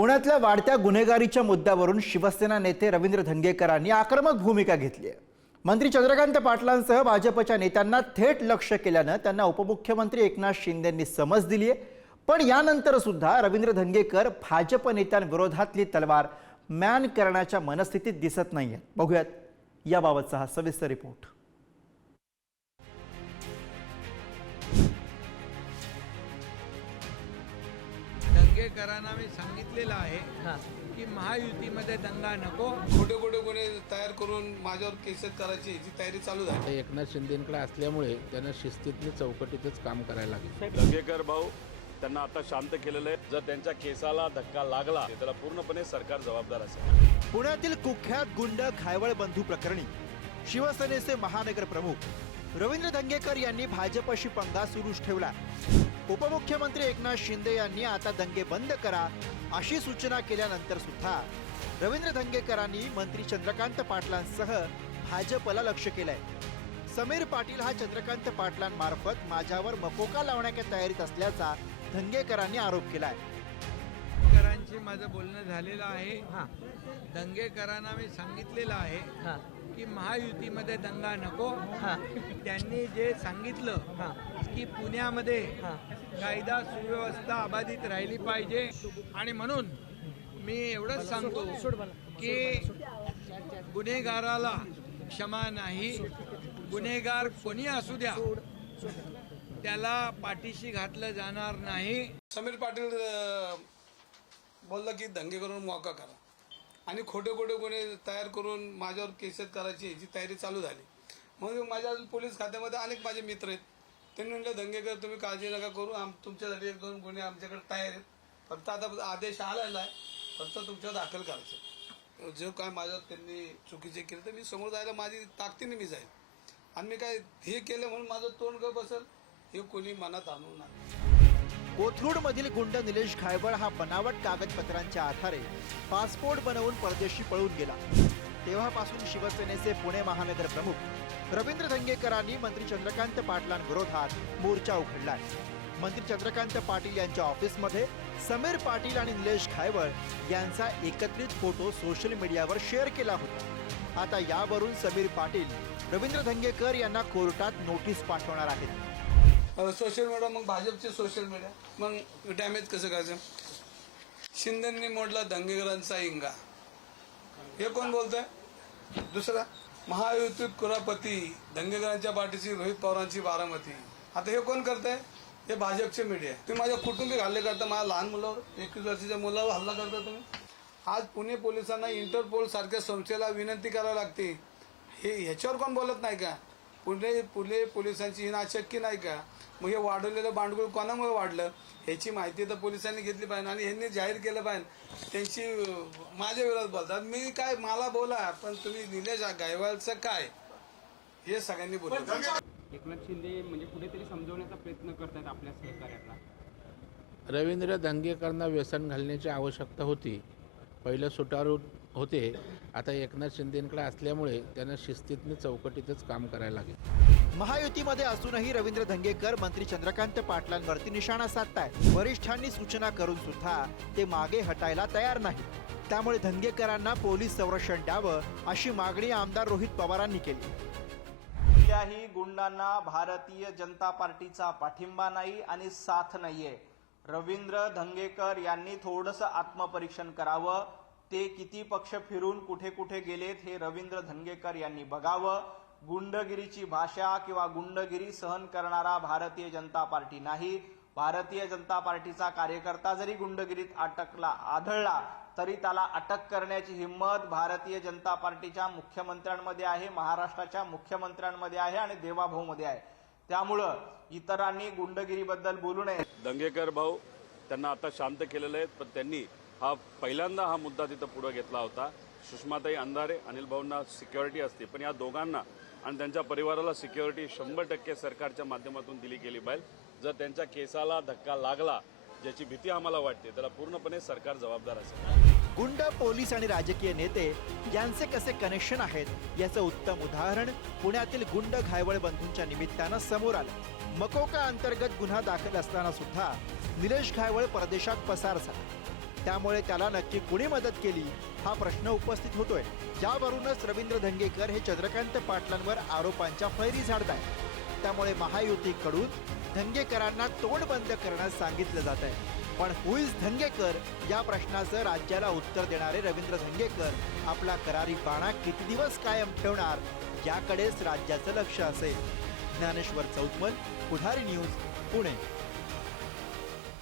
पुण्यातल्या वाढत्या गुन्हेगारीच्या मुद्द्यावरून शिवसेना नेते रवींद्र धंगेकरांनी आक्रमक भूमिका घेतली आहे. मंत्री चंद्रकांत पाटलांसह भाजपच्या नेत्यांना थेट लक्ष केल्यानं त्यांना उपमुख्यमंत्री एकनाथ शिंदेंनी समज दिली आहे. पण यानंतर सुद्धा रवींद्र धंगेकर भाजप नेत्यांविरोधातली तलवार मॅन करण्याच्या मनस्थितीत दिसत नाही आहेत बघूयात याबाबतचा हा सविस्तर रिपोर्ट. दंगेकरांना मी सांगितलेलं आहे की महायुतीमध्ये दंगा नको. खोटे खोटे गुन्हे तयार करून माझ्यावर केसेस करायची याची तयारी चालू झाली. एकनाथ शिंदेकडे असल्यामुळे त्यांना शिस्तीतली चौकटीतच काम करायला लागेल. दंगेकर भाऊ त्यांना आता शांत केलेलं आहे. जर त्यांच्या केसाला धक्का लागला तर त्याला पूर्णपणे सरकार जबाबदार असेल. पुण्यातील कुख्यात गुंड खायवळ बंधू प्रकरणी शिवसेनेचे महानगर प्रमुख रवींद्र धंगेकर यांनी भाजपशी पंगा सुरूच ठेवला. उपमुख्यमंत्री एकनाथ शिंदे यांनी आता दंगे बंद करा अशी सूचना केल्यानंतर सुद्धा रवींद्र धंगेकरांनी मंत्री चंद्रकांत पाटलांसह भाजपला लक्ष केलंय. समीर पाटील हा चंद्रकांत पाटलांमार्फत माझ्यावर मकोका लावण्याच्या तयारीत असल्याचा धंगेकरांनी आरोप केलाय. दंगेकरांशी माझं बोलणं झालेलं आहे. दंगेकरांना मी सांगितलेलं आहे. की महायुतीमध्ये दंगा नको. त्यांनी जे सांगितलं की पुण्यामध्ये कायदा सुव्यवस्था अबाधित राहिली पाहिजे. आणि म्हणून मी एवढंच सांगतो की गुन्हेगाराला क्षमा नाही. गुन्हेगार कोणी असू द्या त्याला पाठीशी घातलं जाणार नाही. समीर पाटील बोलला की दंगे करून मोका करा. आणि खोटे खोटे गुन्हे तयार करून माझ्यावर केसेस करायची याची तयारी चालू झाली. मग माझ्या पोलीस खात्यामध्ये अनेक माझे मित्र आहेत. त्यांनी म्हटलं दंगेकर तुम्ही काळजी नका करू. आम तुमच्यासाठी एक दोन गुन्हे आमच्याकडे तयार आहेत. फक्त आता आदेश आलेला आहे. फक्त तुमच्यावर दाखल करायचं जे काय माझ्यावर त्यांनी चुकीचे केले तर मी समोर जायला माझी ताकदीने मी जाईल. आणि मी काय हे केलं म्हणून माझं तोंड ग बसल हे कोणी मनात आणू नाही कोथरूड मधील गुंड निलेश घायवळ हा बनावट कागदपत्रांच्या आधारे पासपोर्ट बनवून परदेशी पळून गेला. तेव्हापासून शिवसेनेचे पुणे महानगर प्रमुख रवींद्र धंगेकरांनी मंत्री चंद्रकांत पाटलांविरोधात मोर्चा उघडलाय. मंत्री चंद्रकांत पाटील यांच्या ऑफिसमध्ये समीर पाटील आणि निलेश घायवळ यांचा एकत्रित फोटो सोशल मीडियावर शेअर केला होता. आता यावरून समीर पाटील रवींद्र धंगेकर यांना कोर्टात नोटीस पाठवणार आहेत. सोशल मीडिया मग भाजपचे सोशल मीडिया मग डॅमेज कसं करायचं? शिंदेंनी मोडला दंगेकरांचा इंगा. हे कोण बोलतंय? दुसरा महायुती कुरापती दंगेकरांच्या पाठीची रोहित पवारांची बारामती. आता हे कोण करतंय? हे भाजपचे मीडिया तुम्ही माझ्या कुटुंबिक हल्ले करता माझ्या लहान मुलावर एकवीस वर्षाच्या मुलावर हल्ला करता तुम्ही? आज पुणे पोलिसांना इंटरपोल सारख्या संस्थेला विनंती करावी लागते हे ह्याच्यावर कोण बोलत नाही का? पुणे पुणे पोलिसांची ही नाशक्की नाही का? मग हे वाढवलेलं भांडवल कोणामुळे वाढलं? ह्याची माहिती तर पोलिसांनी घेतली पाहिजे आणि ह्यांनी जाहीर केलं पाहिजे. त्यांची माझ्या विरोधात बोलतात. मी काय मला बोला पण तुम्ही निलेश गायवालचं काय? हे सगळ्यांनी बोललं एकनाथ शिंदे म्हणजे कुठेतरी समजवण्याचा प्रयत्न करतात आपल्या सहकार्यातला रवींद्र दंगेकरांना व्यसन घालण्याची आवश्यकता होती. पहिलं सुटारू होते. आता एकनाथ शिंदेकडे असल्यामुळे त्यांना शिस्तीतनी चौकटीतच काम करायला लागेल. महायुतीमध्ये असूनही रवींद्र धंगेकर मंत्री चंद्रकांत पाटलांवरती निशाणा साधताय वरिष्ठांनी सूचना करून सुद्धा ते मागे हटायला तयार नाही त्यामुळे धंगेकरांना पोलीस संरक्षण द्यावं अशी मागणी आमदार रोहित पवारांनी केली. कुठल्याही गुंडांना भारतीय जनता पार्टीचा पाठिंबा नाही आणि साथ नाहीये. रवींद्र धंगेकर यांनी थोडंसं आत्मपरीक्षण करावं ते किती पक्ष फिरून कुठे कुठे गेलेत हे रवींद्र धनगेकर यांनी बघावं. गुंडगिरीची भाषा किंवा गुंडगिरी सहन करणारा भारतीय जनता पार्टी नाही. भारतीय जनता पार्टीचा कार्यकर्ता जरी गुंडगिरीत अटकला आढळला तरी त्याला अटक करण्याची हिंमत भारतीय जनता पार्टीच्या मुख्यमंत्र्यांमध्ये आहे महाराष्ट्राच्या मुख्यमंत्र्यांमध्ये आहे आणि देवाभाऊमध्ये आहे. त्यामुळं इतरांनी गुंडगिरीबद्दल बोलू नये. दंगेकर भाऊ त्यांना आता शांत केलेलं आहे पण त्यांनी हा पहिल्यांदा हा मुद्दा तिथं पुढे घेतला होता. सुषमाताई अंधारे अनिल भाऊंना सिक्युरिटी असते. पण या दोघांना आणि त्यांच्या परिवाराला सिक्युरिटी शंभर टक्के सरकारच्या माध्यमातून दिली गेली पाहिजे. जर त्यांच्या केसाला धक्का लागला ज्याची भीती आम्हाला वाटते त्याला पूर्णपणे सरकार जबाबदार असेल. गुंड पोलीस आणि राजकीय नेते यांचे कसे कनेक्शन आहेत याचं उत्तम उदाहरण पुण्यातील गुंड घायवळ बंधूंच्या निमित्तानं समोर आलं. मकोका अंतर्गत गुन्हा दाखल असताना सुद्धा निलेश घायवळ परदेशात पसार झाला. त्यामुळे त्याला नक्की कुणी मदत केली? हा प्रश्न उपस्थित होतोय. ज्यावरूनच रवींद्र धंगेकर हे चंद्रकांत पाटलांवर आरोपांच्या फैरी झाडताय त्यामुळे महायुतीकडून धंगेकरांना तोंड बंद करण्यास सांगितलं जात आहे पण हुईज धंगेकर? या प्रश्नाचं राज्याला उत्तर देणारे रवींद्र धंगेकर आपला करारी बाणा किती दिवस कायम ठेवणार? याकडेच राज्याचं लक्ष असेल. ज्ञानेश्वर चौतमल पुढारी न्यूज पुणे.